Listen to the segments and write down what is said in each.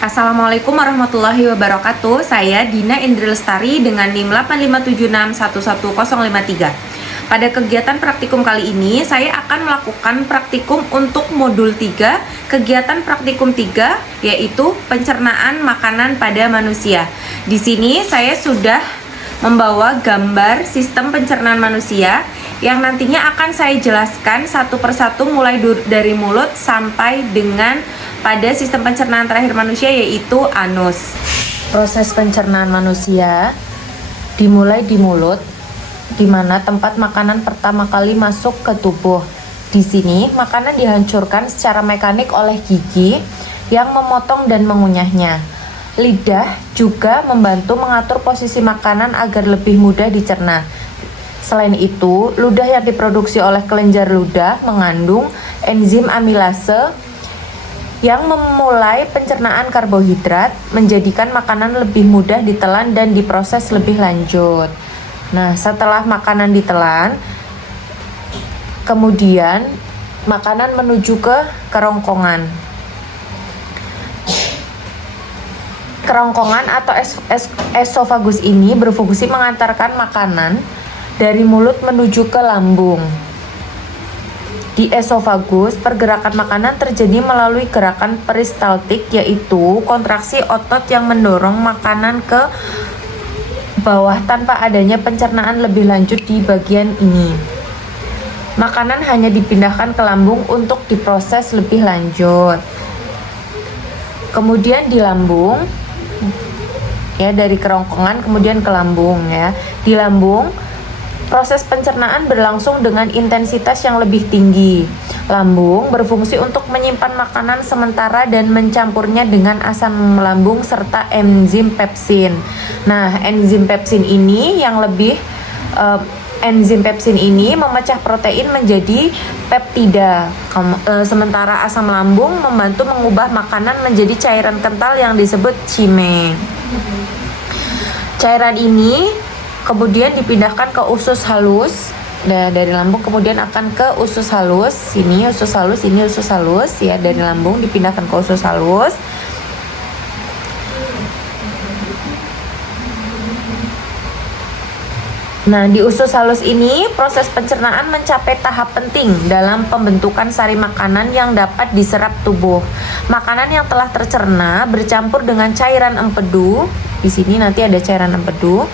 Assalamualaikum warahmatullahi wabarakatuh. Saya Dina Indri Lestari dengan NIM 857611053. Pada kegiatan praktikum kali ini, saya akan melakukan praktikum untuk modul 3, kegiatan praktikum 3, yaitu pencernaan makanan pada manusia. Di sini saya sudah membawa gambar sistem pencernaan manusia yang nantinya akan saya jelaskan satu persatu mulai dari mulut sampai dengan pada sistem pencernaan terakhir manusia, yaitu anus. Proses pencernaan manusia dimulai di mulut, di mana tempat makanan pertama kali masuk ke tubuh. Di sini, makanan dihancurkan secara mekanik oleh gigi yang memotong dan mengunyahnya. Lidah juga membantu mengatur posisi makanan agar lebih mudah dicerna. Selain itu, ludah yang diproduksi oleh kelenjar ludah mengandung enzim amilase yang memulai pencernaan karbohidrat, menjadikan makanan lebih mudah ditelan dan diproses lebih lanjut. Nah, setelah makanan ditelan, kemudian makanan menuju ke kerongkongan. Kerongkongan atau esofagus ini berfungsi mengantarkan makanan dari mulut menuju ke lambung. Di esofagus, pergerakan makanan terjadi melalui gerakan peristaltik, yaitu kontraksi otot yang mendorong makanan ke bawah tanpa adanya pencernaan lebih lanjut di bagian ini. Makanan hanya dipindahkan ke lambung untuk diproses lebih lanjut. Kemudian di lambung, ya, dari kerongkongan kemudian ke lambung, ya. Di lambung, proses pencernaan berlangsung dengan intensitas yang lebih tinggi. Lambung berfungsi untuk menyimpan makanan sementara dan mencampurnya dengan asam lambung serta enzim pepsin. Nah, enzim pepsin ini memecah protein menjadi peptida. Sementara asam lambung membantu mengubah makanan menjadi cairan kental yang disebut chime. Cairan ini kemudian dipindahkan ke usus halus. Nah, dari lambung kemudian akan ke usus halus. Ini usus halus, ini usus halus, ya. Dari lambung dipindahkan ke usus halus. Nah, di usus halus ini proses pencernaan mencapai tahap penting dalam pembentukan sari makanan yang dapat diserap tubuh. Makanan yang telah tercerna bercampur dengan cairan empedu. Di sini nanti ada cairan empedu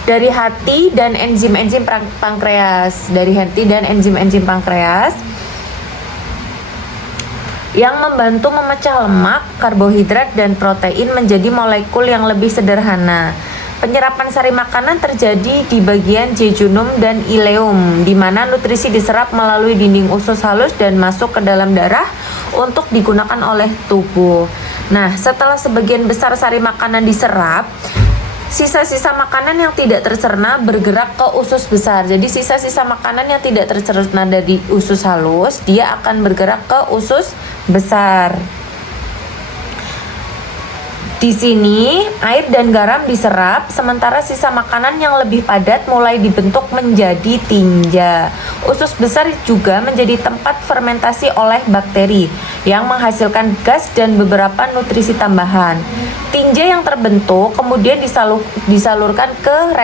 dari hati dan enzim-enzim pankreas, yang membantu memecah lemak, karbohidrat, dan protein menjadi molekul yang lebih sederhana. Penyerapan sari makanan terjadi di bagian jejunum dan ileum, di mana nutrisi diserap melalui dinding usus halus dan masuk ke dalam darah untuk digunakan oleh tubuh. Nah, setelah sebagian besar sari makanan diserap, sisa-sisa makanan yang tidak tercerna bergerak ke usus besar. Jadi sisa-sisa makanan yang tidak tercerna dari usus halus, dia akan bergerak ke usus besar. Di sini air dan garam diserap, sementara sisa makanan yang lebih padat mulai dibentuk menjadi tinja. Usus besar juga menjadi tempat fermentasi oleh bakteri yang menghasilkan gas dan beberapa nutrisi tambahan. Tinja yang terbentuk kemudian disalurkan ke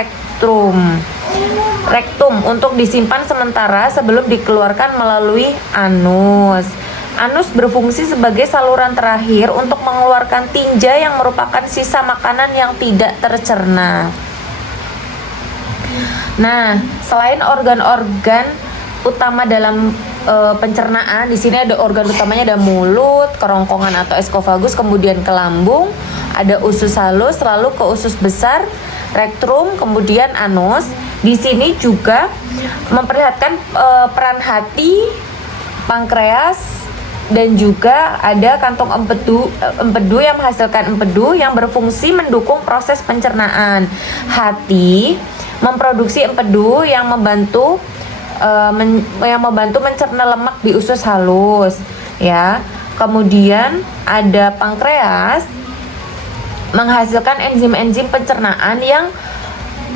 rektum untuk disimpan sementara sebelum dikeluarkan melalui anus. Anus berfungsi sebagai saluran terakhir untuk mengeluarkan tinja yang merupakan sisa makanan yang tidak tercerna. Nah, selain organ-organ utama dalam pencernaan, di sini ada organ utamanya, ada mulut, kerongkongan atau esofagus, kemudian ke lambung, ada usus halus, lalu ke usus besar, rektum, kemudian anus. Di sini juga memperlihatkan peran hati, pankreas, dan juga ada kantong empedu yang menghasilkan empedu yang berfungsi mendukung proses pencernaan. Hati memproduksi empedu yang membantu mencerna lemak di usus halus, ya. Kemudian ada pankreas menghasilkan enzim-enzim pencernaan yang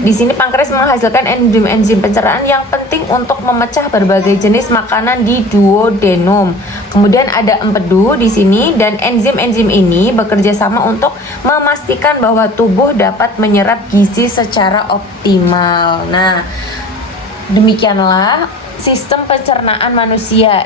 di sini pankreas menghasilkan enzim-enzim pencernaan yang penting untuk memecah berbagai jenis makanan di duodenum. Kemudian ada empedu di sini, dan enzim-enzim ini bekerja sama untuk memastikan bahwa tubuh dapat menyerap gizi secara optimal. Nah, demikianlah sistem pencernaan manusia.